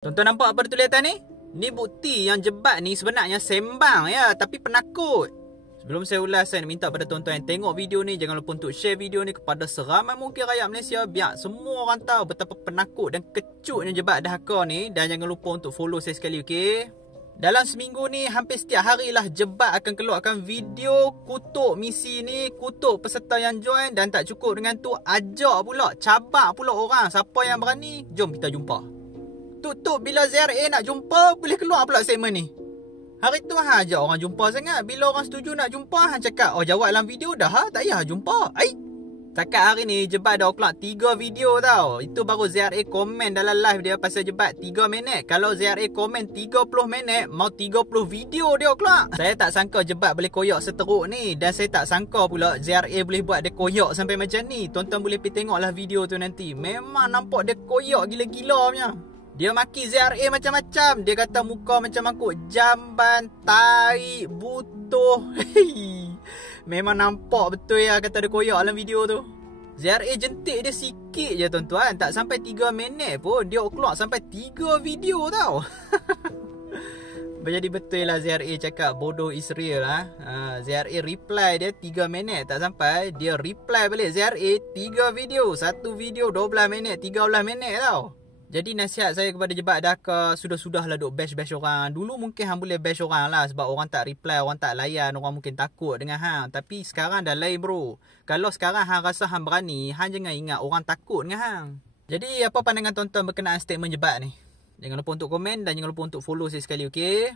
Tuan-tuan nampak apa tulis atas ni? Ni bukti yang jebat ni sebenarnya sembang ya, tapi penakut. Sebelum saya ulas, saya nak minta pada tuan-tuan yang tengok video ni, jangan lupa untuk share video ni kepada seramai mungkin rakyat Malaysia, biar semua orang tahu betapa penakut dan kecutnya jebat dahaka ni. Dan jangan lupa untuk follow saya sekali, okey? Dalam seminggu ni, hampir setiap hari lah jebat akan keluarkan video kutuk misi ni, kutuk peserta yang join. Dan tak cukup dengan tu, ajak pula, cabak pula orang. Siapa yang berani, jom kita jumpa. Tutup bila ZRA nak jumpa, boleh keluar pula segmen ni. Hari tu ajak orang jumpa sangat. Bila orang setuju nak jumpa, cakap, oh jawab dalam video dah, tak payah jumpa. Setakat hari ni, jebat dah keluar 3 video tau. Itu baru ZRA komen dalam live dia pasal jebat 3 minit. Kalau ZRA komen 30 minit, mau 30 video dia keluar. Saya tak sangka jebat boleh koyak seteruk ni. Dan saya tak sangka pula ZRA boleh buat dia koyak sampai macam ni. Tonton boleh pergi tengoklah video tu nanti. Memang nampak dia koyak gila-gila punya. Dia maki ZRA macam-macam. Dia kata muka macam mangkuk jamban, tarik, butuh. Memang nampak betul ya kata dia koyak dalam video tu. ZRA jentik dia sikit je tuan-tuan. Tak sampai 3 minit pun dia keluar sampai 3 video tau. Jadi betul lah ZRA cakap bodoh is real lah. ZRA reply dia 3 minit tak sampai. Dia reply balik ZRA 3 video. Satu video 12 minit, 13 minit tau. Jadi nasihat saya kepada jebat dahaka, sudah-sudahlah duk bash-bash orang. Dulu mungkin hang boleh bash orang lah sebab orang tak reply, orang tak layan, orang mungkin takut dengan hang. Tapi sekarang dah lain bro. Kalau sekarang hang rasa hang berani, hang jangan ingat orang takut dengan hang. Jadi apa pandangan tuan-tuan berkenaan statement jebat ni? Jangan lupa untuk komen dan jangan lupa untuk follow saya sekali, okey?